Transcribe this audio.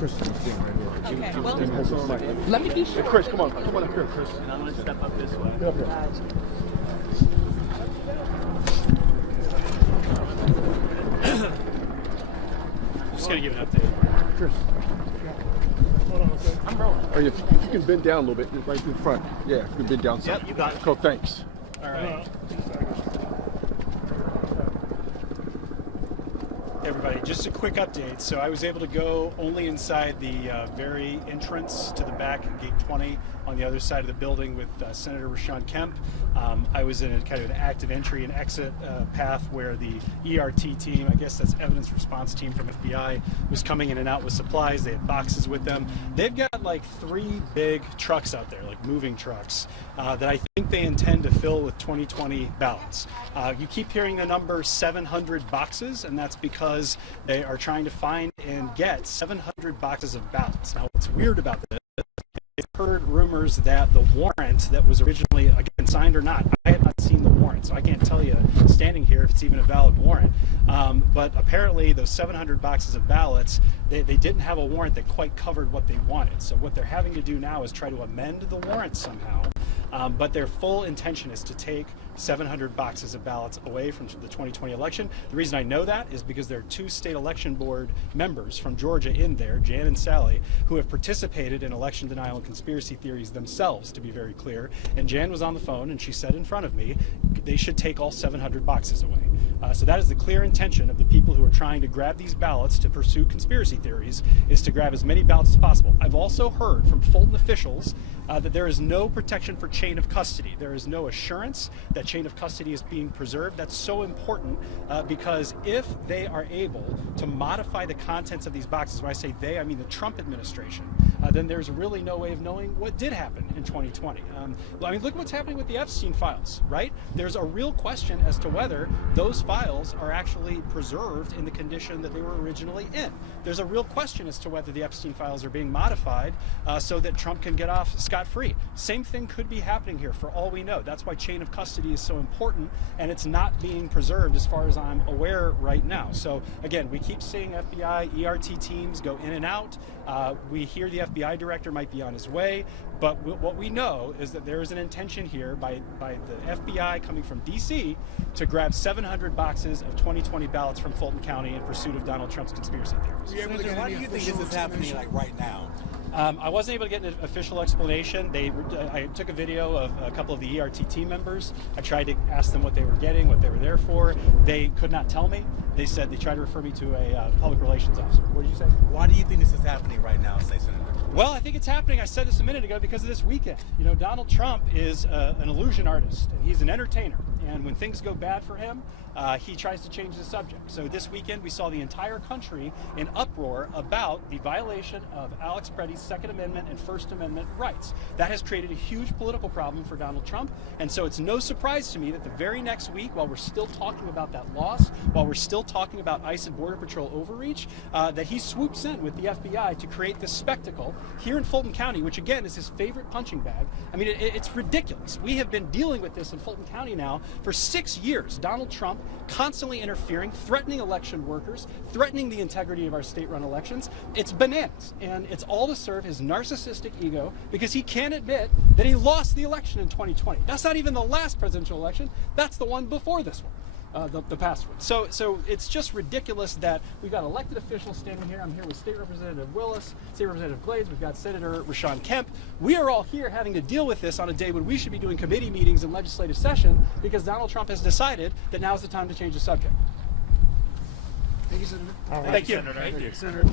Chris is being right here. Okay, well, Let me be sure. Chris, come on up here, Chris. And I'm going to step up this way. Get up here. Just going to give an update. Chris. Hold on, okay. I'm rolling. Oh, if you can bend down a little bit, right in front. Yeah, if you can bend down some. Yep, you got it. Cool, thanks. All right. Hey everybody, just a quick update. So I was able to go only inside the very entrance to the back, gate 20, on the other side of the building with Senator Rashawn Kemp. I was in a kind of an active entry and exit path where the ERT team, I guess that's evidence response team from FBI, was coming in and out with supplies. They had boxes with them. They've got like 3 big trucks out there, like moving trucks, that I think they intend to fill with 2020 ballots. You keep hearing the number 700 boxes, and that's because they are trying to find and get 700 boxes of ballots. Now, what's weird about this, I've heard rumors that the warrant that was originally, again, signed or not, I have not seen the warrant, so I can't tell you standing here if it's even a valid warrant. But apparently those 700 boxes of ballots, they didn't have a warrant that quite covered what they wanted. So what they're having to do now is try to amend the warrant somehow. But their full intention is to take 700 boxes of ballots away from the 2020 election. The reason I know that is because there are 2 state election board members from Georgia in there, Jan and Sally, who have participated in election denial and conspiracy theories themselves, to be very clear. And Jan was on the phone and she said in front of me, they should take all 700 boxes away. So that is the clear intention of the people who are trying to grab these ballots to pursue conspiracy theories, is to grab as many ballots as possible. I've also heard from Fulton officials that there is no protection for chain of custody. There is no assurance that chain of custody is being preserved. That's so important because if they are able to modify the contents of these boxes, when I say they, I mean the Trump administration, then there's really no way of knowing what did happen in 2020. I mean, look what's happening with the Epstein files, right? There's a real question as to whether those files are actually preserved in the condition that they were originally in. There's a real question as to whether the Epstein files are being modified so that Trump can get off scot-free. Same thing could be happening here for all we know. That's why chain of custody is so important, and it's not being preserved as far as I'm aware right now. So again, we keep seeing FBI, ERT teams go in and out. We hear the FBI director might be on his way, but what we know is that there is an intention here by the FBI coming from DC to grab 700 boxes of 2020 ballots from Fulton County in pursuit of Donald Trump's conspiracy theories. Senator, why do you think this is happening like right now? I wasn't able to get an official explanation. I took a video of a couple of the ERT team members. I tried to ask them what they were getting, what they were there for. They could not tell me. They said they tried to refer me to a public relations officer. What did you say? Why do you think this is happening right now, say, Senator? Well, I think it's happening, I said this a minute ago, because of this weekend. You know, Donald Trump is an illusion artist, and he's an entertainer. And when things go bad for him, he tries to change the subject. So this weekend, we saw the entire country in uproar about the violation of Alex Pretti's Second Amendment and First Amendment rights. That has created a huge political problem for Donald Trump. And so it's no surprise to me that the very next week, while we're still talking about that loss, while we're still talking about ICE and Border Patrol overreach, that he swoops in with the FBI to create this spectacle here in Fulton County, which again is his favorite punching bag. I mean, it's ridiculous. We have been dealing with this in Fulton County now for 6 years. Donald Trump constantly interfering, threatening election workers, threatening the integrity of our state-run elections. It's bananas, and it's all to serve his narcissistic ego because he can't admit that he lost the election in 2020. That's not even the last presidential election. That's the one before this one. The past one. So it's just ridiculous that we've got elected officials standing here. I'm here with State Representative Willis, State Representative Glades, we've got Senator Rashawn Kemp. We are all here having to deal with this on a day when we should be doing committee meetings and legislative session because Donald Trump has decided that now is the time to change the subject. Thank you, Senator. Thank you. Senator. Thank you, Senator.